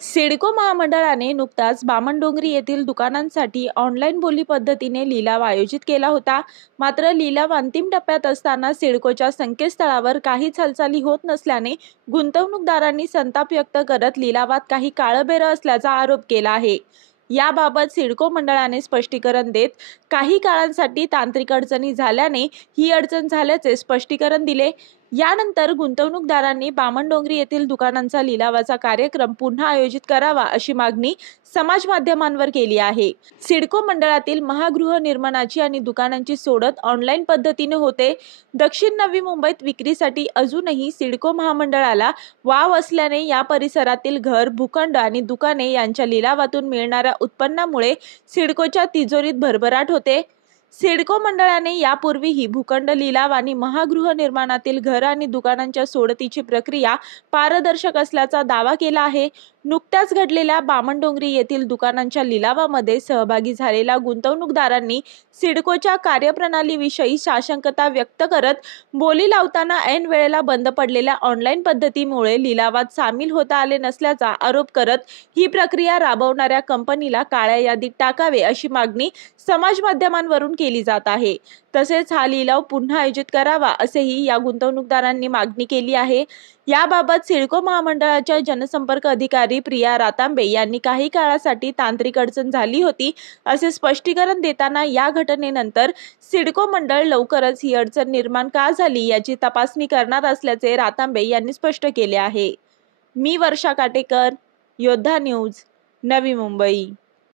सिडको महामंडळाने नुकताच बामणडोंगरी येथील दुकानांसाठी ऑनलाईन बोली पद्धतीने लिलाव आयोजित केला होता। मात्र लिलाव अंतिम टप्प्यात असताना सिडकोच्या संकेतस्थळावर काहीच हालचाली होत नसल्याने गुंतवणूकदारांनी संताप व्यक्त करत लिलावात काही काळबेरं असल्याचा आरोप केला आहे। याबाबत सिडको मंडळाने स्पष्टीकरण देत काही काळांसाठी तांत्रिक अडचणी झाल्याने ही अडचण झाल्याचे स्पष्टीकरण दिले। यानंतर गुंतवणूकदारांनी बामणडोंगरी येथील दुकानांचा लिलावाचा कार्यक्रम पुन्हा आयोजित करावा अशी मागणी समाज माध्यमांवर केली आहे। सिडको मंडळातील महागृहनिर्माणाची आणि दुकानांची सोडत ऑनलाईन पद्धतीने होते। दक्षिण नवी मुंबईत विक्रीसाठी अजूनही सिडको महामंडळाला वाव असल्याने या परिसरातील घर, भूखंड आणि दुकाने यांच्या लिलावातून मिळणाऱ्या उत्पन्नामुळे सिडकोच्या तिजोरीत भरभराट होते। सिडको मंडळाने यापूर्वीही भूखंड लिलाव आणि महागृहनिर्माणातील घर आणि दुकानांच्या सोडतीची प्रक्रिया पारदर्शक असल्याचा दावा केला आहे। नुकत्याच घडलेल्या बामणडोंगरी येथील दुकानांच्या लिलावामध्ये सहभागी झालेल्या गुंतवणूकदारांनी सिडकोच्या कार्यप्रणालीविषयी साशंकता व्यक्त करत बोली लावताना ऐन वेळेला बंद पडलेल्या ऑनलाईन पद्धतीमुळे लिलावात सामील होता आले नसल्याचा आरोप करत ही प्रक्रिया राबवणाऱ्या कंपनीला काळ्या यादीत टाकावे अशी मागणी समाज माध्यमांवरून केली जात आहे। तसेच हा लिलाव पुन्हा आयोजित करावा असेही या गुंतवणूकदारांनी मागणी केली आहे। याबाबत सिडको महामंडळाच्या जनसंपर्क अधिकारी प्रिया रातांबे यांनी काही काळासाठी तांत्रिक अडचण झाली होती असे स्पष्टीकरण देताना या घटनेनंतर सिडको मंडळ लवकरच ही अडचण निर्माण का झाली याची तपासणी करणार असल्याचे रातांबे यांनी स्पष्ट केले आहे। मी वर्षा काटेकर, योद्धा न्यूज, नवी मुंबई।